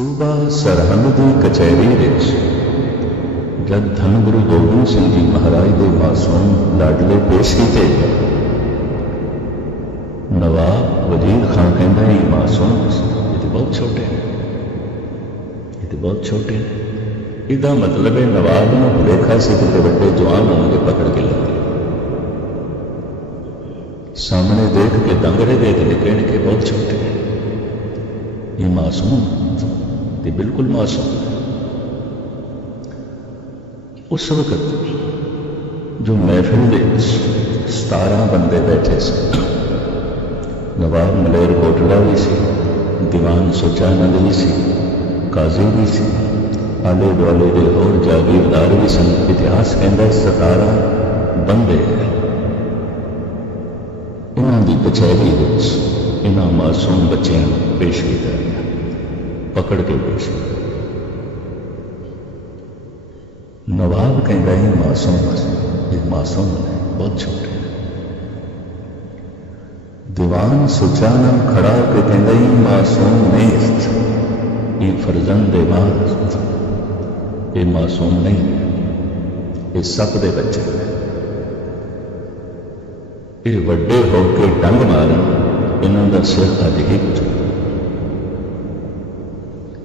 ਸੂਬਾ ਸਰਹੰਦ ਦੀ ਕਚਹਿਰੀ ਵਿੱਚ ਜਦ ਧੰਨ ਗੁਰੂ ਗੋਬਿੰਦ ਸਿੰਘ ਜੀ ਮਹਾਰਾਜ ਦੇ ਮਾਸੂਮ ਲਾਡਲੇ ਪੇਸ਼ ਕੀਤੇ ਨਵਾਬ ਵਜ਼ੀਰ ਖਾਨ ਕਹਿੰਦਾ, ਇਹ ਮਾਸੂਮ ਇਹ ਤੇ ਬਹੁਤ ਛੋਟੇ ਨੇ। ਇਹ ਤੇ ਬਹੁਤ ਛੋਟੇ ਨੇ। ਇਹਦਾ ਮਤਲਬ ਹੈ ਨਵਾਬ ਨੂੰ ਭੁਲੇਖਾ ਸੀ ਕਿ ਵੱਡੇ ਜਵਾਨ ਹੋਣਗੇ ਪਕੜ ਕੇ ਲੈਂਦੇ ਸਾਹਮਣੇ ਦੇਖ ਕੇ ਦੰਗਰੇ ਦੇ ਕੇ ਕਹਿਣ ਕਿ ਬਹੁਤ ਛੋਟੇ ਨੇ। ਇਹ ਮਾਸੂਮ ਤੇ ਬਿਲਕੁਲ ਮਾਸੂਮ ਉਸ ਵਕਤ ਜੋ ਮਹਿਫਿਲ ਦੇ ਵਿੱਚ 17 ਬੰਦੇ ਬੈਠੇ ਸੀ, ਨਵਾਬ ਮਲੇਰ ਕੋਟਲਾ ਵੀ ਸੀ, ਦੀਵਾਨ ਸੁਚਾਨੰਦ ਵੀ ਸੀ, ਕਾਜ਼ੀ ਵੀ ਸੀ ਆਲੇ ਦੁਆਲੇ ਦੇ ਹੋਰ ਜਾਗੀਰਦਾਰ ਵੀ ਸਨ। ਇਤਿਹਾਸ ਕਹਿੰਦਾ 17 ਬੰਦੇ ਇਹਨਾਂ ਦੀ ਕਚਹਿਰੀ ਵਿੱਚ ਇਹਨਾਂ ਮਾਸੂਮ ਬੱਚਿਆਂ ਨੂੰ ਪੇਸ਼ ਕੀਤਾ ਗਿਆ। ਪਕੜ ਕੇ ਪੇਸ਼ ਕੀਤਾ ਨਵਾਬ ਕਹਿੰਦਾ ਇਹ ਮਾਸੂਮ ਇਹ ਮਾਸੂਮ ਨੇ ਬਹੁਤ ਛੋਟੇ ਨੇ ਦੀਵਾਨ ਸੁਚਾਨਮ ਖੜਾ ਹੋ ਕੇ ਕਹਿੰਦਾ ਇਹ ਮਾਸੂਮ ਨਹੀਂ ਇਹ ਫਰਜ਼ੰਦ ਦੇ ਬਾਦ ਇਹ ਮਾਸੂਮ ਨਹੀਂ ਇਹ ਸੱਪ ਦੇ ਬੱਚੇ ਨੇ ਇਹ ਵੱਡੇ ਹੋ ਕੇ ਡੰਗ ਮਾਰਨ ਇਹਨਾਂ ਦਾ ਸਿਰ ਅੱਜ ਹੀ ਕੁਝ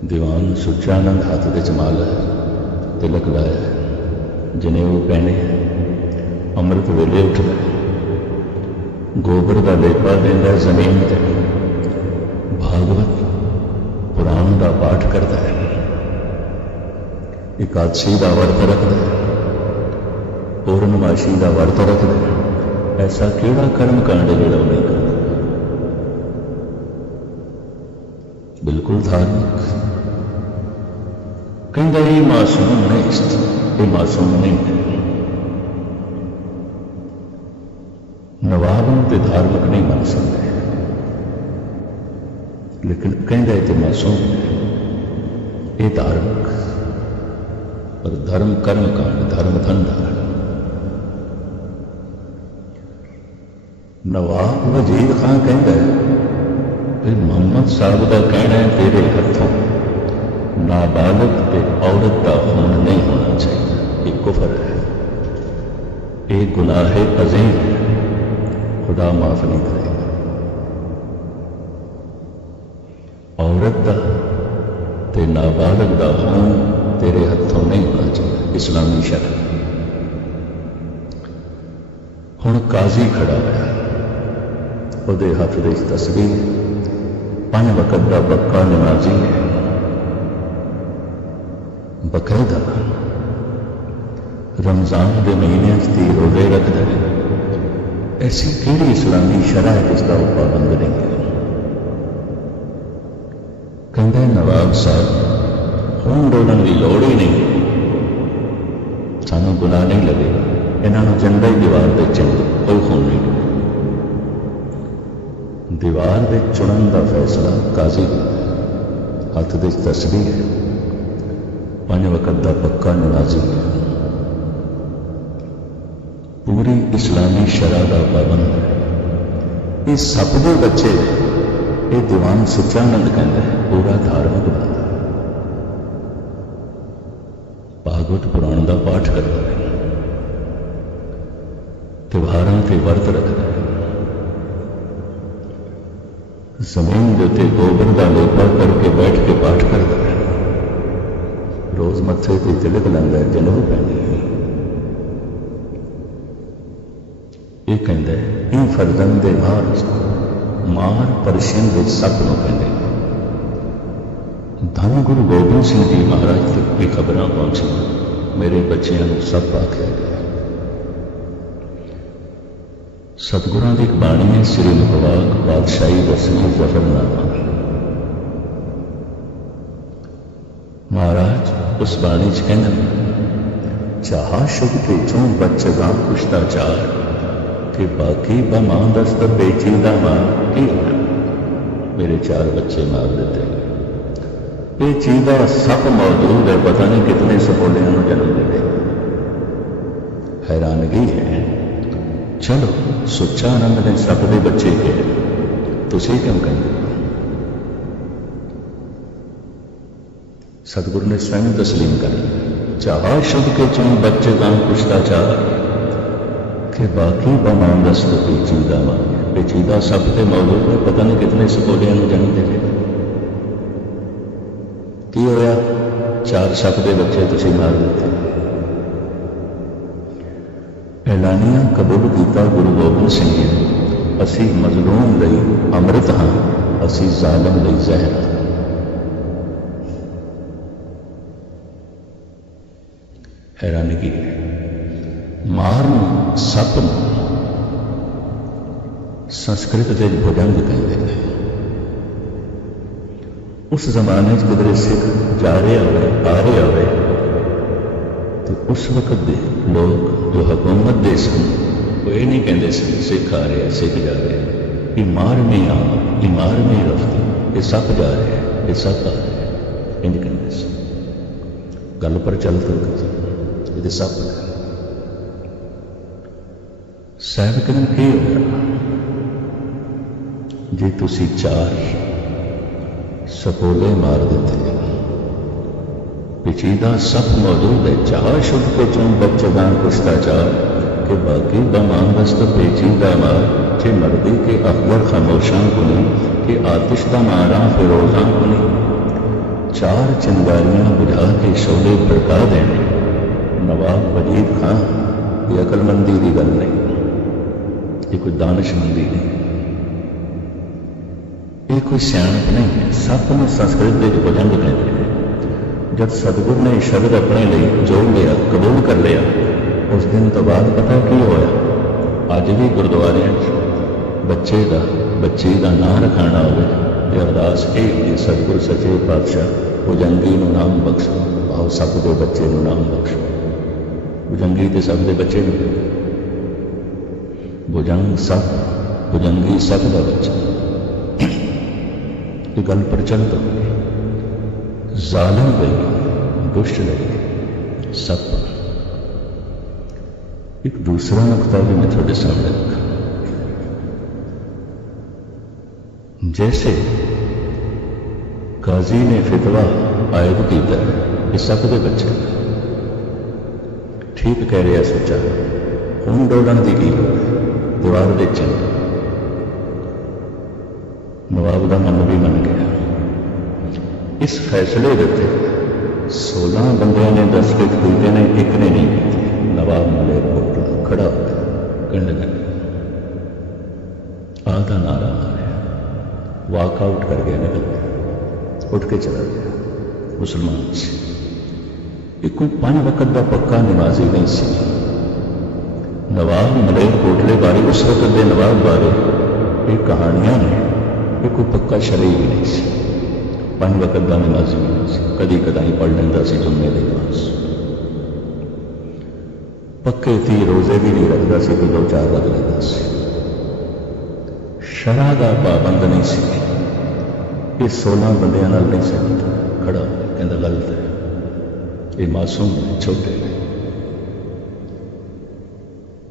ਦੀਵਾਨ ਸੁਚਾਨੰਦ ਹੱਥ ਦੇ ਜਮਾਲ ਹੈ ਤਿਲਕ ਲਾਇਆ ਹੈ। ਜਿਨੇ ਉਹ ਪਹਿਨੇ ਅੰਮ੍ਰਿਤ ਵੇਲੇ ਉੱਠਦਾ ਗੋਬਰ ਦਾ ਲੇਪਾ ਦਿੰਦਾ ਜ਼ਮੀਨ ਤੇ। ਭਾਗਵਤ ਪੁਰਾਣ ਦਾ ਪਾਠ ਕਰਦਾ ਹੈ। ਇਕਾਦਸ਼ੀ ਦਾ ਵਰਤ ਰੱਖਦਾ ਹੈ। ਪੂਰਨਮਾਸ਼ੀ ਦਾ ਵਰਤ ਰੱਖਦਾ ਹੈ। ਐਸਾ ਕਿਹੜਾ ਕਰਮ ਕਾਂਡ ਜਿਹੜਾ ਉਹ ਨਹੀਂ ਕਰਦਾ ਬਿਲਕੁਲ ਧਾਰਮਿਕ ਕਹਿੰਦਾ ਇਹ ਮਾਸੂਮ ਨਹੀਂ ਇਹ ਮਾਸੂਮ ਨਹੀਂ ਨਵਾਬ ਨੂੰ ਤੇ ਧਾਰਮਿਕ ਨਹੀਂ ਮੰਨ ਸਕਦੇ ਲੇਕਿਨ ਕਹਿੰਦਾ ਇਹ ਤੇ ਮਾਸੂਮ ਇਹ ਧਾਰਮਿਕ ਪਰ ਧਰਮ ਕਰਮ ਕਾਂਡ ਧਰਮ ਧੰਦਾ ਨਵਾਬ ਵਜ਼ੀਰ ਖਾਨ ਮੁਹੰਮਦ ਸਾਹਿਬ ਦਾ ਕਹਿਣਾ ਹੈ, ਤੇਰੇ ਹੱਥੋਂ ਨਾਬਾਲਗ ਤੇ ਔਰਤ ਦਾ ਖੂਨ ਨਹੀਂ ਹੋਣਾ ਚਾਹੀਦਾ। ਇਹ ਕੁਫਰ ਹੈ। ਇਹ ਗੁਨਾਹ ਹੈ। ਅਜ਼ੀਮ ਖੁਦਾ ਮਾਫ ਨਹੀਂ ਕਰੇਗਾ। ਔਰਤ ਦਾ ਤੇ ਨਾਬਾਲਗ ਦਾ ਖੂਨ ਤੇਰੇ ਹੱਥੋਂ ਨਹੀਂ ਹੋਣਾ ਚਾਹੀਦਾ। ਇਸਲਾਮੀ ਸ਼ਰਅ ਹੁਣ ਕਾਜ਼ੀ ਖੜਾ ਹੋਇਆ। ਉਹਦੇ ਹੱਥ ਦੇ ਤਸਵੀਰ ਪੰਜ ਵਕਤ ਦਾ ਬੱਕਾ ਨਮਾਜ਼ੀ ਹੈ ਬਕਾਇਦਾ ਰਮਜ਼ਾਨ ਦੇ ਮਹੀਨੇ 'ਚ ਤੀ ਰੋਜ਼ੇ ਰੱਖਦਾ ਹੈ ਐਸੀ ਕਿਹੜੀ ਇਸਲਾਮੀ ਸ਼ਰਅ ਹੈ ਜਿਸ ਦਾ ਉਹ ਪਾਬੰਦ ਨਹੀਂ ਹੈ ਕਹਿੰਦਾ ਨਵਾਬ ਸਾਹਿਬ ਹੁਣ ਡੋਲਣ ਦੀ ਲੋੜ ਹੀ ਨਹੀਂ ਸਾਨੂੰ ਗੁਨਾਹ ਨਹੀਂ ਲੱਗੇਗਾ ਇਹਨਾਂ ਨੂੰ ਜੰਦਾ ਹੀ ਦੀਵਾਰ ਦੇ ਚੰਗੇ ਕੋਈ ਖੂਨ ਨਹੀਂ ਦੀਵਾਰ ਦੇ ਚੁਣਨ ਦਾ ਫੈਸਲਾ ਕਾਜ਼ੀ ਹੱਥ ਦੇ ਤਸਵੀਰ ਹੈ। ਪੰਜ ਵਕਤ ਦਾ ਪੱਕਾ ਨਮਾਜ਼ੀ ਹੈ ਪੂਰੀ ਇਸਲਾਮੀ ਸ਼ਰਾ ਦਾ ਪਾਬੰਦ। ਇਹ ਸਭ ਦੇ ਬੱਚੇ ਇਹ ਦੀਵਾਨ ਸੁਚਾਨੰਦ ਕਹਿੰਦਾ ਹੈ। ਪੂਰਾ ਧਾਰਮਿਕ ਬੰਦਾ। ਭਾਗਵਤ ਪੁਰਾਣ ਦਾ ਪਾਠ ਕਰਦਾ ਹੈ। ਤਿਉਹਾਰਾਂ ਤੇ ਵਰਤ ਰੱਖਦਾ ਹੈ ਜ਼ਮੀਨ ਦੇ ਉੱਤੇ ਗੋਬਰ ਦਾ ਲੇਪਾ ਕਰਕੇ ਬੈਠ ਕੇ ਪਾਠ ਕਰਦਾ ਹੈ। ਰੋਜ਼ ਮੱਥੇ ਤੇ ਤਿਲਕ ਲੈਂਦਾ ਹੈ, ਜਨਮ ਪੈਂਦੀ ਹੈ। ਇਹ ਕਹਿੰਦਾ ਇਹ ਫਰਜ਼ੰਦ ਦੇ ਮਾਰ ਮਾਰ ਪਰਸ਼ੀਨ ਵਿੱਚ ਸੱਪ ਨੂੰ ਕਹਿੰਦੇ ਧੰਨ ਗੁਰੂ ਗੋਬਿੰਦ ਸਿੰਘ ਜੀ ਮਹਾਰਾਜ ਤੱਕ ਇਹ ਖਬਰਾਂ ਪਹੁੰਚੀਆਂ। ਮੇਰੇ ਬੱਚਿਆਂ ਨੂੰ ਸੱਪ ਆਖਿਆ ਗਿਆ ਸਤਿਗੁਰਾਂ ਦੀ ਇੱਕ ਬਾਣੀ ਹੈ ਸ੍ਰੀ ਮੁਖਵਾਕ ਬਾਦਸ਼ਾਹੀ ਦਸਵੀਂ ਜ਼ਫਰਨਾਮਾ। ਮਹਾਰਾਜ, ਉਸ ਬਾਣੀ ਚ ਕਹਿੰਦੇ ਨੇ, ਚਾਹਾ ਸ਼ੁਭ ਕੇ ਚੋਂ ਬੱਚਗਾ ਕੁਸ਼ਤਾ ਚਾਰ ਕਿ ਬਾਕੀ ਬਮਾਂ ਦਸਤ ਪੇਚੀਦਾ ਮਾਂ ਕੀ ਹੋਇਆ ਮੇਰੇ ਚਾਰ ਬੱਚੇ ਮਾਰ ਦਿੱਤੇ। ਗਏ ਇਹ ਚੀਜ਼ਾ ਸੱਪ ਮੌਜੂਦ ਹੈ, ਪਤਾ ਨਹੀਂ ਕਿਤਨੇ ਸਪੋਲਿਆਂ ਨੂੰ ਜਨਮ ਦੇ ਹੈਰਾਨਗੀ ਹੈ ਚਲੋ ਸੁੱਚਾ ਆਨੰਦ ਨੇ ਸਭ ਦੇ ਬੱਚੇ ਕੇ ਤੁਸੀਂ ਕਿਉਂ ਕਹਿੰਦੇ ਸਤਿਗੁਰੂ ਨੇ ਸਵੈਂ ਤਸਲੀਮ ਕਰ ਲਿਆ ਚਾਹ ਸ਼ੁਭ ਕੇ ਚੁਣ ਬੱਚੇ ਦਾ ਪੁਸ਼ਤਾ ਚਾਹ ਕਿ ਬਾਕੀ ਬਮਾਨ ਦਸਤ ਪੇਚੀਦਾ ਮਾ ਪੇਚੀਦਾ ਸਭ ਤੇ ਮੌਜੂਦ ਹੈ ਪਤਾ ਨਹੀਂ ਕਿਤਨੇ ਸਪੋਲਿਆਂ ਨੂੰ ਜਨਮ ਦੇ ਕੀ ਹੋਇਆ? ਚਾਰ ਸੱਪ ਦੇ ਬੱਚੇ ਤੁਸੀਂ ਮਾਰ ਦਿੱਤੇ। ਐਲਾਨੀਆਂ ਕਬੂਲ ਕੀਤਾ ਗੁਰੂ ਗੋਬਿੰਦ ਸਿੰਘ ਜੀ ਨੇ ਅਸੀਂ ਮਜ਼ਲੂਮ ਲਈ ਅੰਮ੍ਰਿਤ ਹਾਂ ਅਸੀਂ ਜ਼ਾਲਮ ਲਈ ਜ਼ਹਿਰ ਹਾਂ ਹੈਰਾਨੀ ਕੀ ਹੈ ਮਾਰਨ ਸੱਪ ਨੂੰ ਸੰਸਕ੍ਰਿਤ ਦੇ ਭੁਜੰਗ ਕਹਿੰਦੇ ਨੇ ਉਸ ਜ਼ਮਾਨੇ 'ਚ ਕਿਧਰੇ ਸਿੱਖ ਜਾ ਰਿਹਾ ਹੋਵੇ ਆ ਰਿਹਾ ਹੋਵੇ ਤੇ ਉਸ ਵਕਤ ਦੇ ਲੋਕ ਜੋ ਹਕੂਮਤ ਦੇ ਸਨ, ਉਹ ਇਹ ਨਹੀਂ ਕਹਿੰਦੇ ਸਨ, ਸਿੱਖ ਆ ਰਿਹਾ, ਸਿੱਖ ਜਾ ਰਿਹਾ ਇਹ ਮਾਰ ਮੇ ਆ ਇਹ ਮਾਰ ਮੇ ਰਫਤੀ ਇਹ ਸੱਪ ਜਾ ਰਿਹਾ ਇਹ ਸੱਪ ਆ ਰਿਹਾ ਇੰਜ ਕਹਿੰਦੇ ਸਨ। ਗੱਲ ਪਰ ਚੱਲ ਤੱਕ ਇਹਦੇ ਸੱਪ ਨੇ ਸਾਹਿਬ ਕਹਿੰਦੇ ਕੀ ਹੋਇਆ? ਜੇ ਤੁਸੀਂ ਚਾਰ ਸਪੋਲੇ ਮਾਰ ਦਿੱਤੇ ਪਿਛੀਦਾ ਸਭ ਮੌਜੂਦ ਹੈ ਚਾਹ ਸ਼ੁਭ ਕੋ ਚੁਣ ਬਚਦਾਂ ਕੁਸ਼ਤਾ ਚਾਹ ਕਿ ਬਾਕੀ ਬਮਾਨ ਵਸਤ पेचीदा मार के मर्दी के अकबर खामोशां कुनी कि आतिश का मारा फिरोजां कुनी चार चिंगारियां बुझा के शोले भड़का देने नवाब वजीद खां ये अकलमंदी की गल नहीं ये कोई दानिशमंदी नहीं ਇਹ ਕੋਈ ਸਿਆਣਪ ਨਹੀਂ ਹੈ ਸੱਪ ਨੂੰ ਸੰਸਕ੍ਰਿਤ ਦੇ ਵਿੱਚ ਭੁਜੰਗ ਕਹਿੰਦੇ ਨੇ ਜਦ ਸਤਿਗੁਰ ਨੇ ਸ਼ਬਦ ਆਪਣੇ ਲਈ ਜੋੜ ਲਿਆ ਕਬੂਲ ਕਰ ਲਿਆ, ਉਸ ਦਿਨ ਤੋਂ ਬਾਅਦ ਪਤਾ ਕੀ ਹੋਇਆ? ਅੱਜ ਵੀ ਗੁਰਦੁਆਰਿਆਂ 'ਚ ਬੱਚੇ ਦਾ, ਬੱਚੀ ਦਾ ਨਾਂ ਰਖਾਣਾ ਹੋਵੇ ਤੇ ਅਰਦਾਸ ਇਹ ਹੁੰਦੀ ਸਤਿਗੁਰ ਸੱਚੇ ਪਾਤਸ਼ਾਹ ਭੁਜੰਗੀ ਨੂੰ ਨਾਮ ਬਖਸ਼ੋ, ਆਓ ਸਭ ਦੇ ਬੱਚੇ ਨੂੰ ਨਾਮ ਬਖਸ਼ੋ। ਭੁਜੰਗੀ ਤੇ ਸਭ ਦੇ ਬੱਚੇ ਨੂੰ। ਭੁਜੰਗ ਸਭ, ਭੁਜੰਗੀ ਸਭ ਦਾ ਬੱਚਾ। ਇਹ ਗੱਲ ਪ੍ਰਚਲਿਤ ਹੋ ਗਈ। ਜ਼ਾਲਮ ਬਈ, ਦੁਸ਼ਟ ਲੋਕ ਸਭ ਪਰ ਇੱਕ ਦੂਸਰਾ ਨਕਤਾ ਵੀ ਮੈਂ ਤੁਹਾਡੇ ਸਾਹਮਣੇ ਰੱਖਾ। ਜੈਸੇ ਕਾਜ਼ੀ ਨੇ ਫਤਵਾ ਆਇਬ ਕੀਤਾ, ਇਹ ਸਭ ਦੇ ਬੱਚੇ। ਠੀਕ ਕਹਿ ਰਿਹਾ ਸੱਚਾ, ਹੁਣ ਡੋਲਣ ਦੀ ਕੀ ਦੀਵਾਰ ਵਿੱਚ। ਨਵਾਬ ਦਾ ਮਨ ਵੀ ਮੰਨ ਗਿਆ। ਇਸ ਫੈਸਲੇ ਦੇ ਉੱਤੇ 16 ਬੰਦਿਆਂ ਨੇ ਦਸਤਖਤ ਕੀਤੇ ਨੇ, ਇੱਕ ਨੇ ਨਹੀਂ ਕੀਤੀ। ਨਵਾਬ ਮਲੇ ਕੋਟ ਖੜਾ ਹੋ ਗਿਆ। ਕਹਿਣ ਲੱਗਾ ਆਹ ਦਾ ਨਾਰਾ ਵਾਕ ਆਊਟ ਕਰ ਗਿਆ ਨਿਕਲ ਗਿਆ ਉੱਠ ਕੇ ਚਲਾ ਗਿਆ। ਮੁਸਲਮਾਨ ਸੀ। ਇਹ ਕੋਈ ਪੰਜ ਵਕਤ ਦਾ ਪੱਕਾ ਨਮਾਜ਼ੀ ਨਹੀਂ ਸੀ। ਨਵਾਬ ਮਲੇ ਕੋਟਲੇ ਬਾਰੇ, ਉਸ ਵਕਤ ਦੇ ਨਵਾਬ ਬਾਰੇ ਇਹ ਕਹਾਣੀਆਂ ਨੇ। ਇਹ ਕੋਈ ਪੱਕਾ ਸ਼ਰਈ ਵੀ ਨਹੀਂ ਸੀ। ਪੰਜ ਵਕਤ ਦਾ ਨਮਾਜ਼ੀ ਵੀ ਨਹੀਂ ਸੀ ਕਦੀ ਕਦਾਈ ਪੜ ਲੈਂਦਾ ਸੀ ਜੁਮੇ ਦੇ ਨਮਾਜ਼ ਪੱਕੇ ਤੀ ਰੋਜ਼ੇ ਵੀ ਨਹੀਂ ਰੱਖਦਾ ਸੀ ਕੋਈ ਦੋ ਚਾਰ ਰੱਖ ਲੈਂਦਾ ਸੀ ਸ਼ਰਾ ਦਾ ਪਾਬੰਦ ਨਹੀਂ ਸੀ ਇਹ 16 ਬੰਦਿਆਂ ਨਾਲ ਨਹੀਂ ਸਕਦਾ ਖੜਾ ਕਹਿੰਦਾ ਗਲਤ ਹੈ ਇਹ ਮਾਸੂਮ ਛੋਟੇ ਨੇ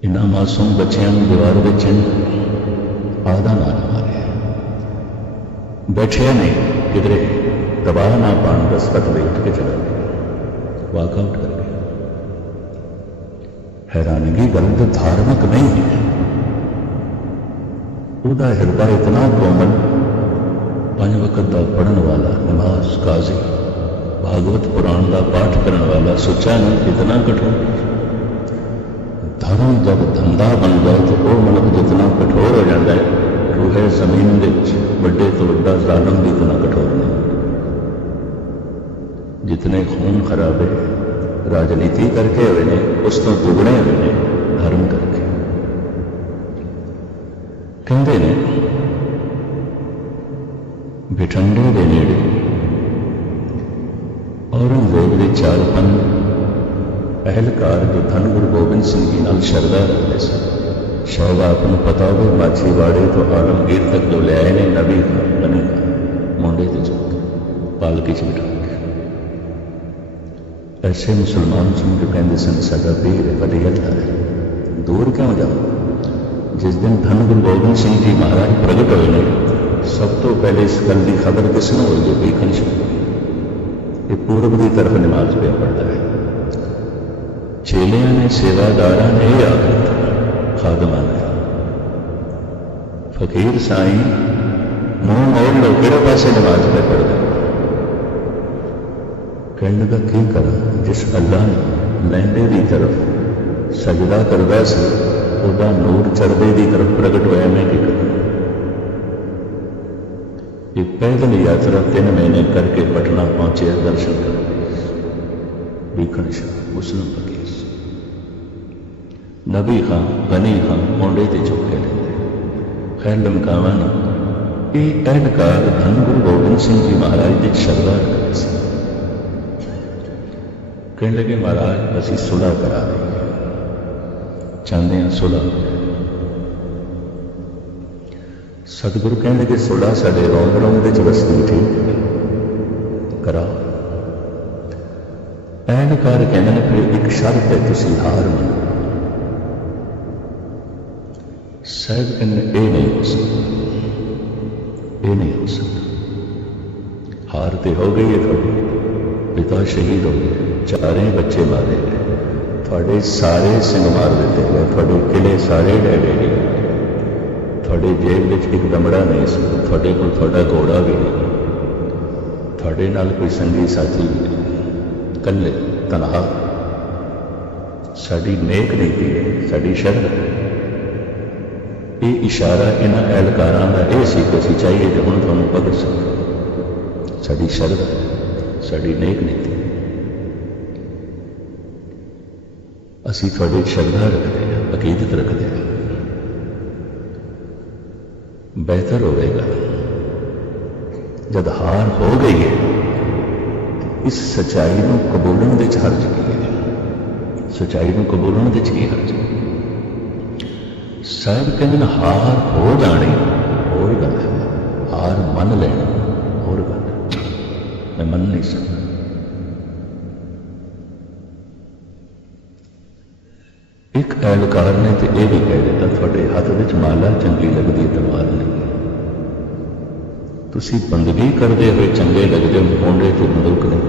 ਇਹਨਾਂ ਮਾਸੂਮ ਬੱਚਿਆਂ ਨੂੰ ਦੀਵਾਰ ਵਿੱਚ ਆਦਾ ਨਾ ਮਾਰਿਆ ਬੈਠਿਆ ਨੇ ਕਿਧਰੇ ਤਬਾਹ ਨਾ ਪਾਣ ਦਸਤਕ ਲਈ ਉੱਠ ਕੇ ਚਲਾ ਗਿਆ ਵਾਕ ਆਊਟ ਕਰ ਗਿਆ ਹੈਰਾਨਗੀ ਗੱਲ ਤਾਂ ਧਾਰਮਿਕ ਨਹੀਂ ਉਹਦਾ ਹਿਰਦਾ ਇਤਨਾ ਕੋਮਲ, ਪੰਜ ਵਕਤ ਦਾ ਪੜਨ ਵਾਲਾ, ਨਮਾਜ਼ ਕਾਜ਼ੀ, ਭਾਗਵਤ ਪੁਰਾਣ ਦਾ ਪਾਠ ਕਰਨ ਵਾਲਾ ਸੋਚਿਆ ਨਹੀਂ ਇਤਨਾ ਕਠੋਰ। ਧਰਮ ਜਦ ਧੰਦਾ ਬਣ ਜਾਏ ਤਾਂ ਉਹ ਮਨੁੱਖ ਜਿਤਨਾ ਕਠੋਰ ਹੋ ਜਾਂਦਾ ਹੈ ਰੂਹੇ ਜ਼ਮੀਨ ਦੇ ਵਿੱਚ ਵੱਡੇ ਤੋਂ ਵੱਡਾ ਜ਼ਾਲਮ ਵੀ ਇਤਨਾ ਕਠੋਰ ਨਹੀਂ ਜਿਤਨੇ ਖੂਨ ਖਰਾਬੇ ਰਾਜਨੀਤੀ ਕਰਕੇ ਹੋਏ ਨੇ, ਉਸ ਤੋਂ ਦੁਗਣੇ ਹੋਏ ਨੇ ਧਰਮ ਕਰਕੇ। ਕਹਿੰਦੇ ਨੇ, ਬਿਠੰਡੇ ਦੇ ਨੇੜੇ ਔਰੰਗਜ਼ੇਬ ਦੇ ਚਾਰ ਪੰਜ ਪਹਿਲਕਾਰ ਜੋ ਧੰਨ ਗੁਰੂ ਗੋਬਿੰਦ ਸਿੰਘ ਜੀ ਨਾਲ ਸ਼ਰਧਾ ਰੱਖਦੇ ਸਨ। ਸ਼ਾਇਦ ਆਪ ਨੂੰ ਪਤਾ ਹੋਵੇ ਮਾਛੀਵਾੜੇ ਤੋਂ ਆਲਮਗੀਰ ਤੱਕ ਜੋ ਲੈ ਆਏ ਨੇ ਨਬੀ ਬਣੀ ਮੁੰਡੇ ਤੇ ਚੁੱਕ ਪਾਲਕੀ ਚ ਬਿਠਾ ਕੇ ਐਸੇ ਮੁਸਲਮਾਨ ਸਨ ਜੋ ਕਹਿੰਦੇ ਸਨ ਸਾਡਾ ਪੀਰ ਹੈ ਵੱਡੇ ਅੱਲਾ ਹੈ ਦੂਰ ਕਿਉਂ ਜਾਓ ਜਿਸ ਦਿਨ ਧੰਨ ਗੁਰੂ ਗੋਬਿੰਦ ਸਿੰਘ ਜੀ ਮਹਾਰਾਜ ਪ੍ਰਗਟ ਹੋਏ ਨੇ ਸਭ ਤੋਂ ਪਹਿਲੇ ਇਸ ਗੱਲ ਦੀ ਖਬਰ ਕਿਸ ਨੂੰ ਹੋਈ ਜੋ ਵੇਖਣ ਸ਼ੁਰੂ ਇਹ ਪੂਰਬ ਦੀ ਤਰਫ ਨਮਾਜ਼ ਪਿਆ ਪੜਦਾ ਹੈ ਚੇਲਿਆਂ ਨੇ ਸੇਵਾਦਾਰਾਂ ਨੇ ਇਹ ਆਖਿਆ ਖਾਦਮਾਂ ਨੇ ਫਕੀਰ ਸਾਈਂ ਮੂੰਹ ਮੋੜ ਲੋ ਕਿਹੜੇ ਪਾਸੇ ਨਮਾਜ਼ ਪੈ ਪੜਦਾ ਕਹਿਣ ਲੱਗਾ ਕੀ ਕਰਾਂ ਜਿਸ ਅੱਲਾਹ ਨੇ ਲਹਿੰਦੇ ਦੀ ਤਰਫ ਸਜਦਾ ਕਰਦਾ ਸੀ ਉਹਦਾ ਨੂਰ ਚੜ੍ਹਦੇ ਦੀ ਤਰਫ ਪ੍ਰਗਟ ਹੋਇਆ ਮੈਂ ਕੀ ਕਰਾਂ ਇਹ ਪੈਦਲ ਯਾਤਰਾ ਤਿੰਨ ਮਹੀਨੇ ਕਰਕੇ ਪਟਨਾ ਪਹੁੰਚਿਆ ਦਰਸ਼ਨ ਕਰਨ ਦੇਖਣ ਸ਼ਾਹ ਉਸ ਨੂੰ ਫਕੀਰ ਸੀ ਨਬੀ ਖਾਂ ਗਨੀ ਖਾਂ ਮੋਢੇ ਤੇ ਚੁੱਕ ਕੇ ਲੈਂਦੇ ਖੈਰ ਲਮਕਾਵਾਂ ਨੇ। ਇਹ ਅਹਿਲਕਾਰ ਧੰਨ ਗੁਰੂ ਗੋਬਿੰਦ ਸਿੰਘ ਜੀ ਮਹਾਰਾਜ ਦੇ ਸ਼ਰਧਾ ਰੱਖਦੇ ਸੀ। ਕਹਿਣ ਲੱਗੇ, ਮਹਾਰਾਜ, ਅਸੀਂ ਸੁਲਾ ਕਰਾ ਰਹੇ ਚਾਹੁੰਦੇ ਹਾਂ ਸੁਲਾ। ਸਤਿਗੁਰੂ ਕਹਿਣ ਲੱਗੇ, ਸੁਲਾ ਸਾਡੇ ਰੌਂਦ ਰੌਂਦ ਚ ਵਸਦੀ ਠੀਕ ਕਰਾ ਐਨਕਾਰ ਕਹਿੰਦੇ ਨੇ, ਫਿਰ ਇੱਕ ਸ਼ਰਤ ਹੈ, ਤੁਸੀਂ ਹਾਰ ਮੰਨੋ। ਸਾਹਿਬ ਕਹਿੰਦੇ ਇਹ ਨਹੀਂ ਹੋ ਸਕਦਾ। ਇਹ ਨਹੀਂ ਹੋ ਸਕਦਾ। ਹਾਰ ਤੇ ਹੋ ਗਈ ਹੈ ਤੁਹਾਡੀ ਪਿਤਾ ਸ਼ਹੀਦ ਹੋ ਗਏ। ਚਾਰੇ ਬੱਚੇ ਮਾਰੇ ਗਏ। ਤੁਹਾਡੇ ਸਾਰੇ ਸਿੰਘ ਮਾਰ ਦਿੱਤੇ ਗਏ। ਤੁਹਾਡੇ ਕਿਲੇ ਸਾਰੇ ਡੈ ਗਏ ਤੁਹਾਡੇ ਜੇਬ ਵਿੱਚ ਇੱਕ ਦਮੜਾ ਨਹੀਂ ਸੀ। ਤੁਹਾਡੇ ਕੋਲ ਤੁਹਾਡਾ ਘੋੜਾ ਵੀ ਨਹੀਂ। ਤੁਹਾਡੇ ਨਾਲ ਕੋਈ ਸੰਗੀ ਸਾਥੀ ਵੀ ਇਕੱਲੇ ਤਨਹਾ। ਸਾਡੀ ਨੇਕ ਨੀਤੀ ਹੈ। ਸਾਡੀ ਸ਼ਰਤ ਇਹ ਇਸ਼ਾਰਾ ਇਹਨਾਂ ਐਲਕਾਰਾਂ ਦਾ ਇਹ ਸੀ ਕਿ ਅਸੀਂ ਚਾਹੀਏ ਕਿ ਹੁਣ ਤੁਹਾਨੂੰ ਭਗਤ ਸਕੋ ਸਾਡੀ ਸ਼ਰਤ ਸਾਡੀ ਨੇਕ ਨੀਤੀ। ਅਸੀਂ ਤੁਹਾਡੇ ਸ਼ਰਧਾ ਰੱਖਦੇ ਹਾਂ, ਅਕੀਦਤ ਰੱਖਦੇ ਹਾਂ। ਬਿਹਤਰ ਹੋਵੇਗਾ। ਜਦ ਹਾਰ ਹੋ ਗਈ ਹੈ, ਇਸ ਸਚਾਈ ਨੂੰ ਕਬੂਲਣ ਦੇ ਚ ਹਰਜ ਕੀ ਹੈ। ਸਚਾਈ ਨੂੰ ਕਬੂਲਣ ਦੇ ਚ ਕੀ ਹਰਜ ਹੈ? ਸਾਹਿਬ ਕਹਿੰਦੇ ਨੇ, ਹਾਰ ਹੋ ਜਾਣੀ। ਹੋਰ ਗੱਲ ਹੈ। ਹਾਰ ਮੰਨ ਲੈਣਾ। ਹੋਰ ਗੱਲ ਮੈਂ ਮੰਨ ਨਹੀਂ ਸਕਦਾ। ਇੱਕ ਐਲਕਾਰ ਨੇ ਤੇ ਇਹ ਵੀ ਕਹਿ ਦਿੱਤਾ, ਤੁਹਾਡੇ ਹੱਥ ਵਿੱਚ ਮਾਲਾ ਚੰਗੀ ਲੱਗਦੀ ਤਲਵਾਰ ਨਹੀਂ। ਤੁਸੀਂ ਬੰਦਗੀ ਕਰਦੇ ਹੋਏ ਚੰਗੇ ਲੱਗਦੇ ਹੋ, ਮੋਢੇ ਤੇ ਬੰਦੂਕ ਨਹੀਂ।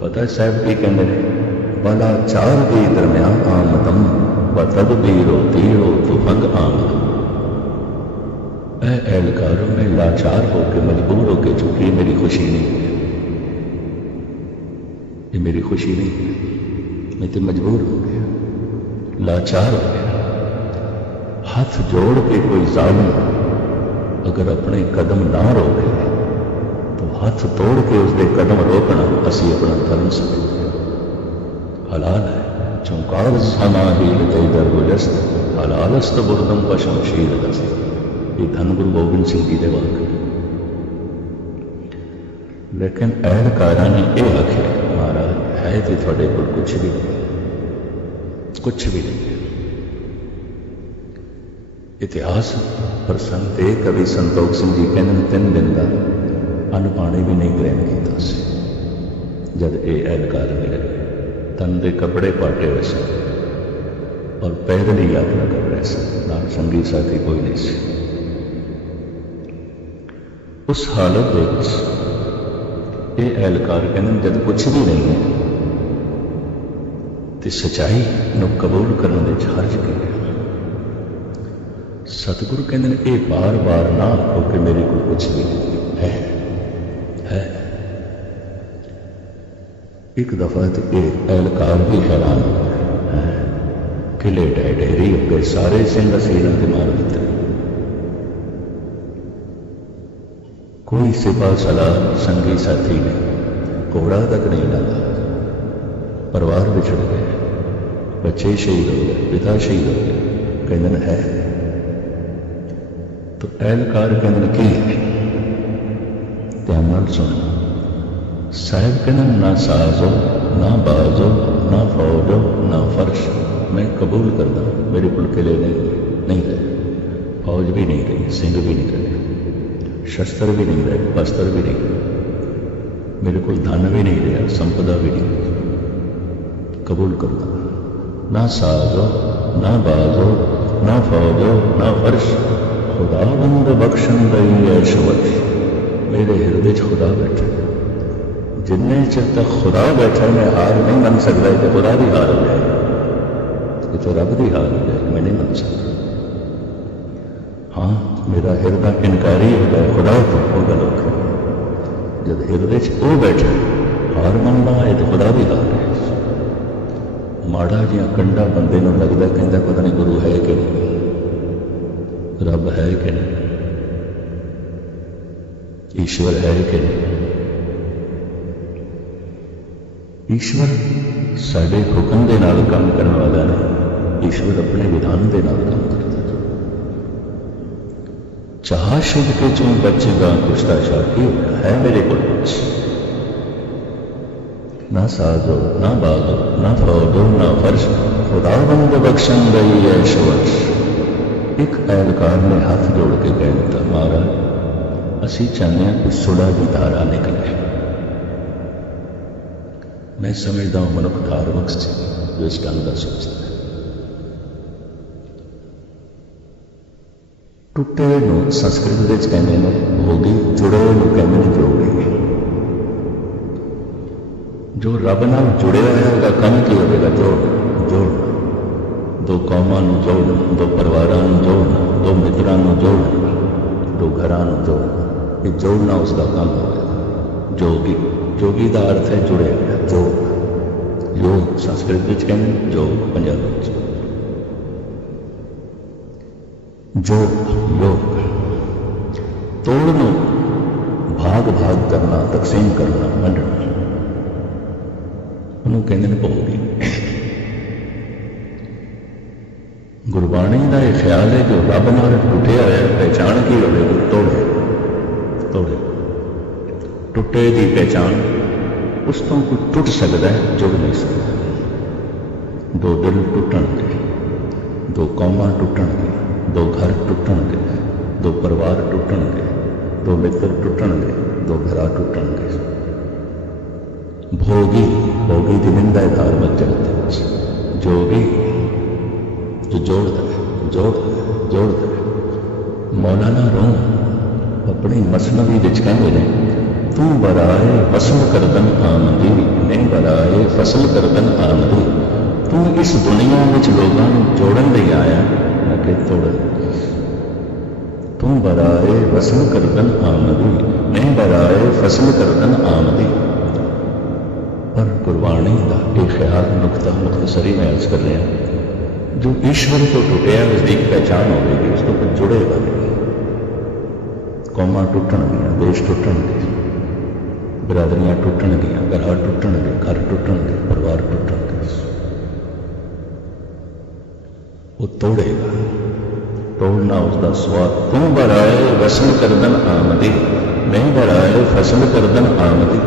ਪਤਾ ਸਾਹਿਬ ਕੀ ਕਹਿੰਦੇ ਨੇ? ਬਲਾ ਚਾਰ ਦੇ ਦਰਮਿਆਨ ਆਮਦਮ و تدبیر و تیر و تفنگ آنا اے اہلکاروں میں لاچار ہو کے مجبور ہو کے چکی میری خوشی نہیں ہے یہ میری خوشی نہیں ہے میں تو مجبور ہو گیا لاچار ہو گیا ہاتھ جوڑ کے کوئی ظالم اگر اپنے قدم نہ روکے تو ہاتھ توڑ کے اس دے قدم روکنا اسی اپنا دھرم سمجھتے حلال ہے ചുങ്കാറസ്സനാഹിയിലൈതർ ഗുലസ് ഹലാലസ്തബുർദം പശംഷീരകസി ये धन गुरु गोबिंद सिंह जी के वाक लेकिन अहलकारा ने यह आखिया महाराज है तो थोड़े को कुछ भी नहीं कुछ भी नहीं इतिहास प्रसन्न ते कवि संतोख सिंह जी कहने तीन दिन का अन्न पानी भी नहीं ग्रहण किया जब यह अहलकार मिले ਇਹ ਅਹਿਲਕਾਰ ਮਿਲ ਗਏ ਤਨ ਦੇ ਕੱਪੜੇ ਪਾਟੇ ਹੋਏ ਸਨ। ਔਰ ਪੈਦਲ ਹੀ ਯਾਤਰਾ ਕਰ ਰਹੇ ਸਨ। ਨਾਲ ਸੰਗੀ ਸਾਥੀ ਕੋਈ ਨਹੀਂ ਸੀ। ਉਸ ਹਾਲਤ ਵਿੱਚ ਇਹ ਅਹਿਲਕਾਰ ਕਹਿੰਦੇ ਜਦ ਕੁਝ ਵੀ ਨਹੀਂ ਹੈ, ਤੇ ਸਚਾਈ ਨੂੰ ਕਬੂਲ ਕਰਨ ਦੇ ਹਰਜ ਕੀ ਸਤਿਗੁਰੂ ਕਹਿੰਦੇ ਨੇ, ਇਹ ਬਾਰ-ਬਾਰ ਨਾ ਆਖੋ ਕਿ ਮੇਰੇ ਕੋਲ ਕੁਝ ਵੀ ਨਹੀਂ ਹੈ। ਇੱਕ ਦਫਾ ਤੇ ਇਹ ਅਹਿਲਕਾਰ ਵੀ ਹੈਰਾਨ ਹੈ ਕਿਲੇ ਢੇਰੀ ਹੋ ਗਏ ਸਾਰੇ ਸਿੰਘ ਅਸੀਰਾਂ ਤੇ ਮਾਰ ਦਿੱਤੇ ਕੋਈ ਸਿਪਾ ਸਲਾਰ ਸੰਗੀ ਸਾਥੀ ਨਹੀਂ ਘੋੜਾ ਤੱਕ ਨਹੀਂ ਲੱਗਾ ਪਰਿਵਾਰ ਵਿਛੜ ਗਏ ਬੱਚੇ ਸ਼ਹੀਦ ਹੋ ਗਏ ਪਿਤਾ ਸ਼ਹੀਦ ਹੋ ਗਏ ਕਹਿੰਦੇ ਨੇ ਹੈ ਤੋ ਅਹਿਲਕਾਰ ਕਹਿੰਦੇ ਨੇ ਕੀ ਹੈ ਧਿਆਨ ਨਾਲ ਸੁਣੋ ਸਾਹਿਬ ਕਹਿੰਦੇ ਨਾ ਸਾਜ਼ੋ ਨਾ ਬਾਜ਼ੋ ਨਾ ਫੌਜੋ ਨਾ ਫਰਸ਼ ਮੈਂ ਕਬੂਲ ਕਰਦਾ ਮੇਰੇ ਕੋਲ ਕਿਲੇ ਨਹੀਂ ਨਹੀਂ ਰਹੇ ਫੌਜ ਵੀ ਨਹੀਂ ਰਹੀ ਸਿੰਘ ਵੀ ਨਹੀਂ ਰਹੇ ਸ਼ਸਤਰ ਵੀ ਨਹੀਂ ਰਹੇ ਵਸਤਰ ਵੀ ਨਹੀਂ ਰਹੇ ਮੇਰੇ ਕੋਲ ਧਨ ਵੀ ਨਹੀਂ ਰਿਹਾ ਸੰਪਦਾ ਵੀ ਨਹੀਂ ਕਬੂਲ ਕਰਦਾ ਨਾ ਸਾਜ਼ੋ ਨਾ ਬਾਜ਼ੋ ਨਾ ਫੌਜੋ ਨਾ ਫਰਸ਼ ਖੁਦਾਵੰਦ ਬਖਸ਼ਣ ਲਈ ਐਸ਼ਵਤ ਮੇਰੇ ਹਿਰਦੇ 'ਚ ਖੁਦਾ ਬੈਠਾ ਜਿੰਨੇ ਚਿਰ ਤੱਕ ਖੁਦਾ ਬੈਠਾ ਮੈਂ ਹਾਰ ਨਹੀਂ ਮੰਨ ਸਕਦਾ ਤੇ ਖੁਦਾ ਦੀ ਹਾਰ ਹੋ ਜਾਏ ਇਹ ਤਾਂ ਰੱਬ ਦੀ ਹਾਰ ਹੋ ਜਾਏ ਮੈਂ ਨਹੀਂ ਮੰਨ ਸਕਦਾ ਹਾਂ ਮੇਰਾ ਹਿਰਦਾ ਇਨਕਾਰੀ ਹੋ ਜਾਏ ਖੁਦਾ ਤੋਂ ਉਹ ਗੱਲ ਵੱਖਰੀ ਜਦ ਹਿਰਦੇ 'ਚ ਉਹ ਬੈਠਾ ਹਾਰ ਮੰਨਣਾ ਹੈ ਤੇ ਖੁਦਾ ਦੀ ਹਾਰ ਹੈ ਮਾੜਾ ਜਿਹਾ ਕੰਡਾ ਬੰਦੇ ਨੂੰ ਲੱਗਦਾ ਕਹਿੰਦਾ ਪਤਾ ਨਹੀਂ ਗੁਰੂ ਹੈ ਕਿ ਨਹੀਂ ਰੱਬ ਹੈ ਕਿ ਨਹੀਂ ਈਸ਼ਵਰ ਹੈ ਕਿ ਨਹੀਂ ਈਸ਼ਵਰ ਸਾਡੇ ਹੁਕਮ ਦੇ ਨਾਲ ਕੰਮ ਕਰਨ ਵਾਲਾ ਨਹੀਂ ਈਸ਼ਵਰ ਆਪਣੇ ਵਿਧਾਨ ਦੇ ਨਾਲ ਕੰਮ ਕਰਦਾ ਹੈ। ਚਾਹ ਸ਼ੁਭ ਕੇ ਚੋਂ ਬਚੇਗਾ ਕੁਛਤਾ ਸ਼ਾਕੀ ਹੈ ਮੇਰੇ ਕੋਲ ਕੁਛ? ਨਾ ਸਾਜ਼ੋ ਨਾ ਬਾਗੋ ਨਾ ਫੌਜੋ ਨਾ ਫਰਸ਼ ਖੁਦਾਵੰਦ ਬਖਸ਼ਣ ਗਈ ਹੈ ਸ਼ਵਰ ਇੱਕ ਐਲਕਾਰ ਨੇ ਹੱਥ ਜੋੜ ਕੇ ਕਹਿ ਦਿੱਤਾ, ਮਹਾਰਾਜ, ਅਸੀਂ ਚਾਹੁੰਦੇ ਹਾਂ ਕਿ ਸੁਲਾ ਦੀ ਧਾਰਾ ਨਿਕਲੇ। ਮੈਂ ਸਮਝਦਾ ਹਾਂ ਮਨੁੱਖ ਧਾਰਮਿਕ ਸੀ ਜੋ ਇਸ ਢੰਗ ਦਾ ਸੋਚਦਾ ਹੈ। ਟੁੱਟੇ ਨੂੰ ਸੰਸਕ੍ਰਿਤ ਵਿੱਚ ਕਹਿੰਦੇ ਨੇ, ਭੋਗੀ ਜੁੜੇ ਨੂੰ ਕਹਿੰਦੇ ਨੇ ਜੋਗੀ ਜੋ ਰੱਬ ਨਾਲ ਜੁੜਿਆ ਹੋਇਆ ਉਹਦਾ ਕੰਮ ਕੀ ਹੋਵੇਗਾ? ਜੋੜ ਜੋੜ ਦੋ ਕੌਮਾਂ ਨੂੰ ਜੋੜਨਾ, ਦੋ ਪਰਿਵਾਰਾਂ ਨੂੰ ਜੋੜਨਾ, ਦੋ ਮਿੱਤਰਾਂ ਨੂੰ ਜੋੜਨਾ, ਦੋ ਘਰਾਂ ਨੂੰ ਜੋੜਨਾ। ਇਹ ਜੋੜਨਾ ਉਸ ਦਾ ਕੰਮ ਹੋਵੇਗਾ। ਜੋਗੀ ਜੋਗੀ ਦਾ ਅਰਥ ਹੈ ਜੁੜਿਆ ਹੋਇਆ ਜੋਗ ਯੋਗ ਸੰਸਕ੍ਰਿਤ ਵਿੱਚ ਕਹਿੰਦੇ ਜੋ ਜੋਗ ਪੰਜਾਬੀ ਵਿੱਚ। ਜੋਗ ਯੋਗ ਤੋੜ ਨੂੰ ਭਾਗ ਭਾਗ ਕਰਨਾ, ਤਕਸੀਮ ਕਰਨਾ ਵੰਡਣਾ ਉਹਨੂੰ ਕਹਿੰਦੇ ਨੇ ਭੋਗੀ ਗੁਰਬਾਣੀ ਦਾ ਇਹ ਖਿਆਲ ਹੈ ਜੋ ਰੱਬ ਨਾਲ ਟੁੱਟਿਆ ਹੋਇਆ ਪਹਿਚਾਣ ਕੀ ਹੋਵੇਗੀ ਤੋੜੇ। ਤੋੜੇ। ਟੁੱਟੇ ਦੀ ਪਹਿਚਾਣ ਉਸ ਤੋਂ ਕੋਈ ਟੁੱਟ ਸਕਦਾ ਹੈ, ਜੁੜ ਨਹੀਂ ਸਕਦਾ। ਦੋ ਦਿਲ ਟੁੱਟਣਗੇ, ਦੋ ਕੌਮਾਂ ਟੁੱਟਣਗੇ, ਦੋ ਘਰ ਟੁੱਟਣਗੇ, ਦੋ ਪਰਿਵਾਰ ਟੁੱਟਣਗੇ, ਦੋ ਮਿੱਤਰ ਟੁੱਟਣਗੇ, ਦੋ ਘਰਾਂ ਟੁੱਟਣਗੇ। ਭੋਗੀ ਭੋਗੀ ਦੀ ਨਿੰਦਾ ਹੈ ਧਾਰਮਿਕ ਜਗਤ ਵਿੱਚ। ਜੋਗੀ, ਜੋ ਜੋੜਦਾ ਹੈ, ਜੋੜਦਾ ਜੋੜਦਾ ਮੌਲਾਨਾ ਰੂਮ ਆਪਣੀ ਮਸਨਵੀ ਵਿੱਚ ਕਹਿੰਦੇ ਨੇ ਤੂੰ ਬਰਾਏ ਫਸਲ ਕਰਦਨ ਆਮਦੀ ਨੇ ਬਰਾਏ ਫਸਲ ਕਰਦਨ ਆਮਦੀ ਤੂੰ ਇਸ ਦੁਨੀਆ ਵਿੱਚ ਲੋਕਾਂ ਨੂੰ ਜੋੜਨ ਲਈ ਆਇਆ ਨਾ ਕਿ ਤੋੜਨ ਤੂੰ ਬਰਾਏ ਫਸਲ ਕਰਦਨ ਆਮਦੀ ਨਹੀਂ ਬਰਾਏ ਫਸਲ ਕਰਦਨ ਆਮਦੀ ਪਰ ਗੁਰਬਾਣੀ ਦਾ ਇਹ ਖਿਆਲ ਨੁਕਤਾ ਮੁਖਤਸਰੀ ਮੈਂ ਅਰਜ਼ ਕਰ ਰਿਹਾ ਜੋ ਈਸ਼ਵਰ ਤੋਂ ਟੁੱਟਿਆ ਉਸ ਦੀ ਪਹਿਚਾਨ ਹੋਵੇਗੀ ਉਸ ਤੋਂ ਫਿਰ ਜੁੜੇਗਾ ਨਹੀਂ ਕੌਮਾਂ ਟੁੱਟਣਗੀਆਂ ਦੇਸ਼ ਟੁੱਟਣਗੇ ਬਰਾਦਰੀਆਂ ਟੁੱਟਣਗੀਆਂ ਘਰਾਂ ਟੁੱਟਣਗੇ ਘਰ ਟੁੱਟਣਗੇ ਪਰਿਵਾਰ ਟੁੱਟਣਗੇ ਉਹ ਤੋੜੇਗਾ। ਤੋੜਨਾ ਉਸ ਦਾ ਸਵਾਦ। ਤੂੰ ਬਰਾਏ ਵਸਲ ਕਰਦਨ ਆਮਦੀ, ਮੈਂ ਬਰਾਏ ਫਸਲ ਕਰਦਨ ਆਮਦੀ।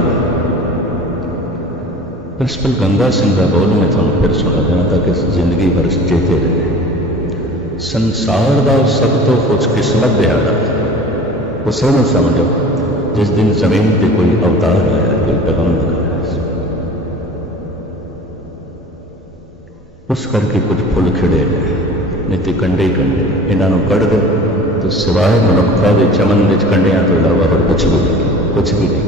ਪ੍ਰਿੰਸੀਪਲ ਗੰਗਾ ਸਿੰਘ ਦਾ ਬੋਲ ਮੈਂ ਤੁਹਾਨੂੰ ਫਿਰ ਸੁਣਾ ਦੇਣਾ ਤਾਂ ਕਿ ਜ਼ਿੰਦਗੀ ਭਰ ਚੇਤੇ ਰਹੇ। ਸੰਸਾਰ ਦਾ ਸਭ ਤੋਂ ਕੁਝ ਕਿਸਮਤ ਦਿਹਾੜਾ। ਉਸੇ ਨੂੰ ਸਮਝੋ। ਜਿਸ ਦਿਨ ਜ਼ਮੀਨ ਤੇ ਕੋਈ ਅਵਤਾਰ ਆਇਆ ਕੋਈ ਪੈਗੰਬਰ ਆਇਆ ਉਸ ਕਰਕੇ ਕੁਝ ਫੁੱਲ ਖਿੜੇ ਨੇ, ਨਹੀਂ ਤੇ ਕੰਡੇ ਕੰਡੇ। ਇਹਨਾਂ ਨੂੰ ਕੱਢ ਦਿਓ ਤੇ ਸਿਵਾਏ ਮਨੁੱਖਤਾ ਦੇ ਚਮਨ ਵਿੱਚ ਕੰਡਿਆਂ ਤੋਂ ਇਲਾਵਾ ਹੋਰ ਕੁਝ ਵੀ ਨਹੀਂ ਕੁਝ ਵੀ ਨਹੀਂ।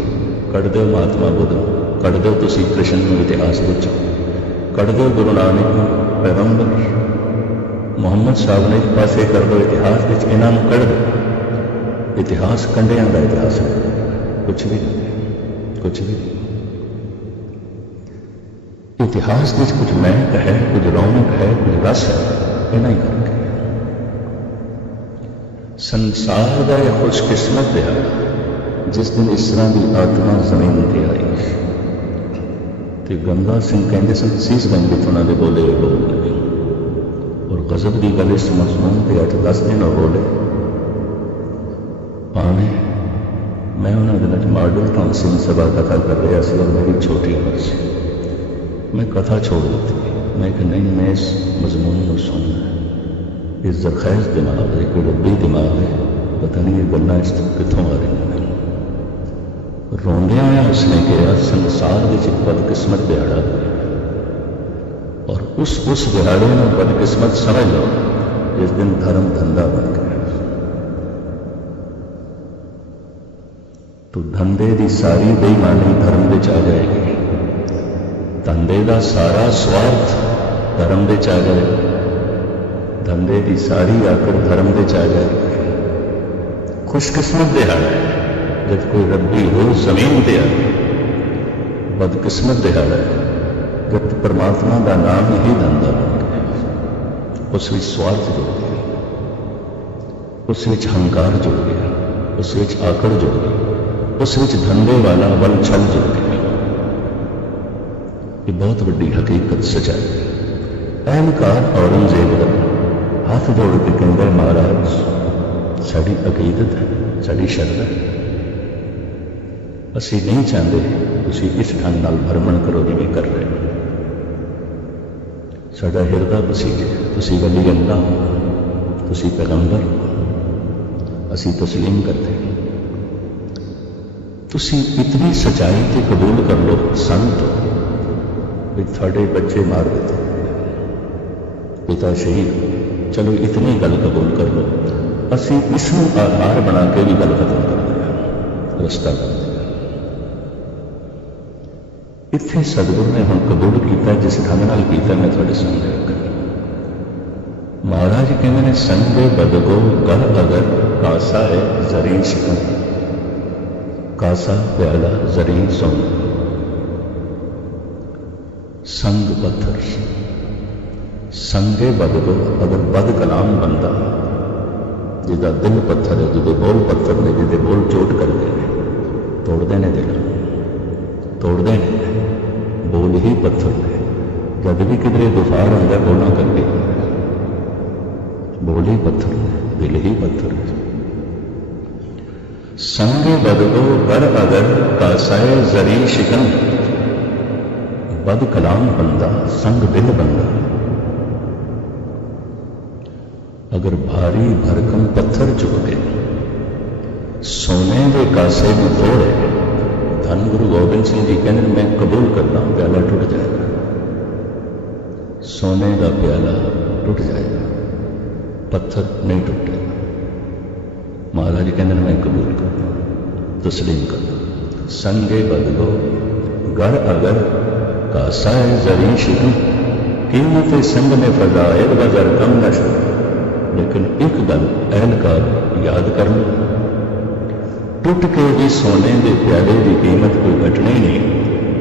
ਕੱਢ ਦਿਓ ਮਹਾਤਮਾ ਬੁੱਧ, ਕੱਢ ਦਿਓ ਤੁਸੀਂ ਕ੍ਰਿਸ਼ਨ ਨੂੰ ਇਤਿਹਾਸ ਵਿੱਚ। ਕੱਢ ਦਿਓ ਗੁਰੂ ਨਾਨਕ ਨੂੰ, ਪੈਗੰਬਰ। ਮੁਹੰਮਦ ਸਾਹਿਬ ਨੇ ਇੱਕ ਪਾਸੇ ਕਰ ਦਿਓ ਇਤਿਹਾਸ ਵਿੱਚ, ਇਹਨਾਂ ਨੂੰ ਕੱਢ ਦਿਓ। ਇਤਿਹਾਸ ਕੰਡਿਆਂ ਦਾ ਇਤਿਹਾਸ ਹੈ। ਕੁਝ ਵੀ ਨਹੀਂ ਕੁਝ ਵੀ ਨਹੀਂ ਇਤਿਹਾਸ ਵਿੱਚ ਕੁਝ ਮਹਿਕ ਹੈ ਕੁਝ ਰੌਣਕ ਹੈ ਕੁਝ ਰਸ ਹੈ ਇਹਨਾਂ ਹੀ ਕਰਕੇ ਸੰਸਾਰ ਦਾ ਇਹ ਖੁਸ਼ਕਿਸਮਤ ਦਿਹਾੜਾ ਜਿਸ ਦਿਨ ਇਸ ਤਰ੍ਹਾਂ ਦੀ ਆਤਮਾ ਜ਼ਮੀਨ ਤੇ ਆਈ ਤੇ ਗੰਗਾ ਸਿੰਘ ਕਹਿੰਦੇ ਸਨ ਸੀਸਗੰਜ ਵਿੱਚ ਉਹਨਾਂ ਦੇ ਬੋਲੇ ਹੋਏ ਬੋਲ ਨੇ ਔਰ ਗਜ਼ਬ ਦੀ ਗੱਲ ਇਸ ਮਜ਼ਮੂਨ ਤੇ 8-10 ਦਿਨ ਉਹ ਬੋਲੇ ਭਾਵੇਂ ਮੈਂ ਉਹਨਾਂ ਦਿਨਾਂ ਚ ਮਾਡਲ ਟਾਊਨ ਸਿੰਘ ਸਭਾ ਕਥਾ ਕਰ ਰਿਹਾ ਸੀ ਔਰ ਮੇਰੀ ਛੋਟੀ ਉਮਰ ਸੀ ਮੈਂ ਕਥਾ ਛੋੜ ਦਿੱਤੀ ਮੈਂ ਕਿ ਨਹੀਂ ਮੈਂ ਇਸ ਮਜ਼ਮੂਨ ਨੂੰ ਸੁਣਨਾ ਹੈ ਇਸ ਜ਼ਰਖੈਜ਼ ਦਿਮਾਗ ਹੈ ਕੋਈ ਰੱਬੀ ਦਿਮਾਗ ਹੈ ਪਤਾ ਨਹੀਂ ਇਹ ਗੱਲਾਂ ਇਸ ਤੋਂ ਕਿੱਥੋਂ ਆ ਰਹੀਆਂ ਨੇ ਰੋਂਦਿਆਂ ਹੋਇਆ ਉਸਨੇ ਕਿਹਾ ਸੰਸਾਰ ਵਿੱਚ ਇੱਕ ਬਦਕਿਸਮਤ ਦਿਹਾੜਾ ਹੋਇਆ ਔਰ ਉਸ ਉਸ ਦਿਹਾੜੇ ਨੂੰ ਬਦਕਿਸਮਤ ਸਮਝ ਲਓ ਜਿਸ ਦਿਨ ਧਰਮ ਧੰਦਾ ਬਣ ਗਿਆ ਤੂੰ ਧੰਦੇ ਦੀ ਸਾਰੀ ਬੇਈਮਾਨੀ ਧਰਮ ਵਿੱਚ ਆ ਜਾਏਗੀ। ਧੰਦੇ ਦਾ ਸਾਰਾ ਸਵਾਰਥ ਧਰਮ ਵਿੱਚ ਆ ਜਾਏਗਾ। ਧੰਦੇ ਦੀ ਸਾਰੀ ਆਕੜ ਧਰਮ ਵਿੱਚ ਆ ਜਾਏਗੀ। ਖੁਸ਼ਕਿਸਮਤ ਦੇ ਹਾਲ ਜਦ ਕੋਈ ਰੱਬੀ ਰੂਹ ਜ਼ਮੀਨ ਤੇ ਆ ਬਦਕਿਸਮਤ ਦੇ ਹਾਲ ਹੈ। ਜਦ ਪਰਮਾਤਮਾ ਦਾ ਨਾਮ ਹੀ ਦੰਦਾ ਬਣ ਗਿਆ ਉਸ ਵਿੱਚ ਸਵਾਰਥ ਜੁੜ ਗਿਆ। ਉਸ ਵਿੱਚ ਹੰਕਾਰ ਜੁੜ ਗਿਆ। ਉਸ ਵਿੱਚ ਆਕੜ ਜੁੜ ਗਈ ਉਸ ਵਿੱਚ ਧੰਦੇ ਵਾਲਾ ਵੱਲ ਛਲ ਜੁੜ ਗਿਆ। ਇਹ ਬਹੁਤ ਵੱਡੀ ਹਕੀਕਤ ਸਚਾਈ ਹੈ। ਅਹੰਕਾਰ ਔਰੰਗਜ਼ੇਬ ਦਾ ਹੱਥ ਜੋੜ ਕੇ ਕਹਿੰਦਾ, ਮਹਾਰਾਜ, ਸਾਡੀ ਅਕੀਦਤ ਹੈ, ਸਾਡੀ ਸ਼ਰਧਾ ਹੈ। ਅਸੀਂ ਨਹੀਂ ਚਾਹੁੰਦੇ ਤੁਸੀਂ ਇਸ ਢੰਗ ਨਾਲ ਭਰਮਣ ਕਰੋ ਜਿਵੇਂ ਕਰ ਰਹੇ ਹੋ। ਸਾਡਾ ਹਿਰਦਾ ਵਸੀਜ ਤੁਸੀਂ ਵਲੀ ਅੱਲਾ ਹੋ। ਤੁਸੀਂ ਪੈਗੰਬਰ ਹੋ। ਅਸੀਂ ਤਸਲੀਮ ਕਰਦੇ ਤੁਸੀਂ ਇਤਨੀ ਸਚਾਈ ਤੇ ਕਬੂਲ ਕਰ ਲਓ ਸੰਤ, ਵੀ ਤੁਹਾਡੇ ਬੱਚੇ ਮਾਰ ਦਿੱਤੇ। ਪਿਤਾ ਸ਼ਹੀਦ, ਚਲੋ ਇਤਨੀ ਗੱਲ ਕਬੂਲ ਕਰ ਲਓ। ਅਸੀਂ ਇਸ ਨੂੰ ਆਧਾਰ ਬਣਾ ਕੇ ਵੀ ਗੱਲ ਖਤਮ ਕਰਦੇ ਦਿੰਦੇ ਰਸਤਾ ਕਰਦੇ ਦਿੰਦੇ ਇੱਥੇ ਸਤਿਗੁਰੂ ਨੇ ਹੁਣ ਕਬੂਲ ਕੀਤਾ, ਜਿਸ ਢੰਗ ਨਾਲ ਕੀਤਾ ਮੈਂ ਤੁਹਾਡੇ ਸਾਹਮਣੇ ਰੱਖਾਂ। ਮਹਾਰਾਜ ਕਹਿੰਦੇ ਨੇ, ਸੰਗ ਦੇ ਬਦਗੋ ਗਲ ਅਗਰ ਕਾਸਾ ਹੈ ਜ਼ਰੀ ਸ਼ਿਕਨ। ਕਾਸਾ ਪਿਆਲਾ ਜ਼ਰੀ ਸੋਨ ਸੰਗ ਪੱਥਰ ਸੰਗੇ ਬਦਗੋ ਅਗਰ ਬਦ ਕਲਾਮ ਬੰਦਾ ਜਿਹਦਾ ਦਿਲ ਪੱਥਰ ਹੈ ਜਿਹਦੇ ਬੋਲ ਪੱਥਰ ਨੇ ਜਿਹਦੇ ਬੋਲ ਚੋਟ ਕਰਦੇ ਨੇ ਤੋੜਦੇ ਨੇ ਦਿਲ ਤੋੜਦੇ ਨੇ ਬੋਲ ਹੀ ਪੱਥਰ ਨੇ ਜਦ ਵੀ ਕਿਧਰੇ ਬੁਖਾਰ ਆਉਂਦਾ ਬੋਲਾਂ ਕਰਕੇ ਬੋਲ ਹੀ ਪੱਥਰ ਨੇ ਦਿਲ ਹੀ ਪੱਥਰ ਹੈ ਸੰਗੇ ਬਦਲੋ ਕਰ ਅਗਰ ਕਾਸਾਏ ਜ਼ਰੀ ਸ਼ਿਕਨ ਬਦ ਕਲਾਮ ਬੰਦਾ ਸੰਗ ਦਿਲ ਬੰਦਾ ਅਗਰ ਭਾਰੀ ਭਰਕਮ ਪੱਥਰ ਚੁੱਕ ਕੇ ਸੋਨੇ ਦੇ ਕਾਸੇ ਨੂੰ ਤੋੜੇ ਧੰਨ ਗੁਰੂ ਗੋਬਿੰਦ ਸਿੰਘ ਜੀ ਕਹਿੰਦੇ ਨੇ, ਮੈਂ ਕਬੂਲ ਕਰਦਾ ਹੂੰ ਪਿਆਲਾ ਟੁੱਟ ਜਾਏਗਾ ਸੋਨੇ ਦਾ ਪਿਆਲਾ ਟੁੱਟ ਜਾਏਗਾ ਪੱਥਰ ਨਹੀਂ ਟੁੱਟੇਗਾ ਮਹਾਰਾਜ ਜੀ ਕਹਿੰਦੇ ਨੇ, ਮੈਂ ਕਬੂਲ ਕਰਦਾ ਤਸਲੀਮ ਕਰਦਾ ਸੰਗੇ ਬਦਲੋ ਗਰ ਅਗਰ ਕਾਸਾ ਹੈ ਜ਼ਰੀ ਸ਼ਿਕੀ ਕੀਮਤ ਸੰਗ ਨੇ ਫਜ਼ਾਇਲ ਵਜ਼ਰ ਕਮ ਨਸ਼ੋ ਲੇਕਿਨ ਇੱਕ ਗੱਲ ਅਹਿਲਕਾਰ ਯਾਦ ਕਰਨ ਟੁੱਟ ਕੇ ਵੀ ਸੋਨੇ ਦੇ ਪਿਆਲੇ ਦੀ ਕੀਮਤ ਕੋਈ ਘਟਣੀ ਨਹੀਂ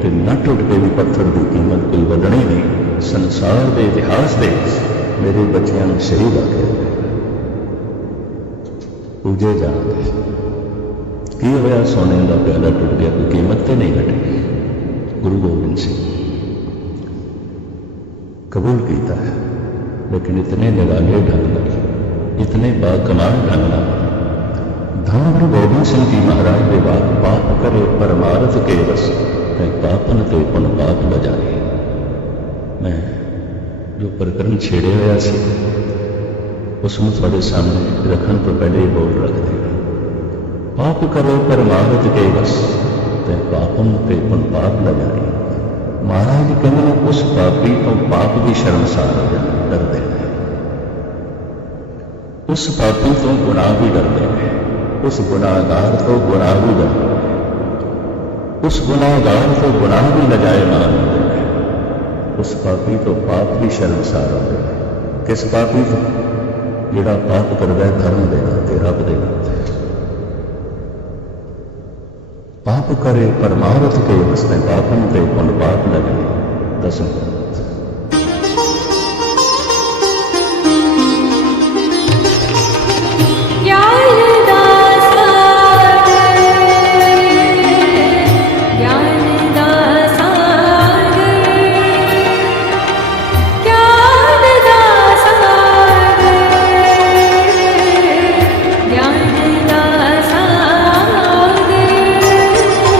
ਤੇ ਨਾ ਟੁੱਟ ਕੇ ਵੀ ਪੱਥਰ ਦੀ ਕੀਮਤ ਕੋਈ ਵਧਣੀ ਨਹੀਂ ਸੰਸਾਰ ਦੇ ਇਤਿਹਾਸ ਦੇ ਮੇਰੇ ਬੱਚਿਆਂ ਨੂੰ ਸ਼ਹੀਦ ਆਖਿਆ ਪੂਜੇ ਜਾਣਦੇ ਕੀ ਹੋਇਆ? ਸੋਨੇ ਦਾ ਪਿਆਲਾ ਟੁੱਟ ਗਿਆ, ਕੋਈ ਕੀਮਤ ਤੇ ਨਹੀਂ ਘਟੀ ਗੁਰੂ ਗੋਬਿੰਦ ਸਿੰਘ ਕਬੂਲ ਕੀਤਾ ਹੈ, ਲੇਕਿਨ ਇਤਨੇ ਨਿਰਾਲੇ ਢੰਗ ਨਾਲ, ਇਤਨੇ ਬਾਕਮਾਲ ਢੰਗ ਨਾਲ, ਧੰਨ ਗੁਰੂ ਗੋਬਿੰਦ ਸਿੰਘ ਜੀ ਮਹਾਰਾਜ ਦੇ ਬਾਤ ਪਾਪ ਕਰੇ ਪਰਮਾਰਥ ਕੇ ਵਸ ਕੈ ਪਾਪਨ ਤੇ ਪੁਨ ਪਾਪ ਬਜਾਏ। ਮੈਂ ਜੋ ਪ੍ਰਕਰਨ ਛੇੜਿਆ ਹੋਇਆ ਸੀ ਉਸ ਨੂੰ ਤੁਹਾਡੇ ਸਾਹਮਣੇ ਰੱਖਣ ਤੋਂ ਪਹਿਲੇ ਹੀ ਬੋਲ ਰੱਖਦੇ ਪਾਪ ਕਰੋ ਪਰਮਾਰਥ ਕੇ ਵਸ ਤੇ ਪਾਪਨ ਤੇ ਪੁਨ ਪਾਪ ਬਜਾਏ ਮਹਾਰਾਜ ਕਹਿੰਦੇ ਨੇ, ਉਸ ਪਾਪੀ ਤੋਂ ਪਾਪ ਦੀ ਸ਼ਰਮਸਾਰ ਹੋ ਜਾਂਦੇ ਡਰਦੇ ਨੇ। ਉਸ ਪਾਪੀ ਤੋਂ ਗੁਨਾਹ ਵੀ ਡਰਦੇ ਨੇ। ਉਸ ਗੁਨਾਹਗਾਰ ਤੋਂ ਗੁਨਾਹ ਵੀ ਡਰਦੇ ਨੇ। ਉਸ ਗੁਨਾਹਗਾਰ ਤੋਂ ਗੁਨਾਹ ਵੀ ਲਜਾਏ ਮਾਨਦੇ ਨੇ। ਉਸ ਪਾਪੀ ਤੋਂ ਪਾਪ ਵੀ ਸ਼ਰਮਸਾਰ ਹੁੰਦੇ ਕਿਸ ਪਾਪੀ ਤੋਂ? ਜਿਹੜਾ ਪਾਪ ਕਰਦਾ ਹੈ, ਧਰਮ ਦੇ ਨਾਂ ਤੇ ਰੱਬ ਦੇ ਨਾਂ ਪਾਪ ਕਰੇ, ਪਰਮਾਰਥ ਕੇ ਉਸਨੇ ਪਾਪਨ ਤੇ ਪੁਨ ਪਾਪ ਲਗੇ ਦਸਮ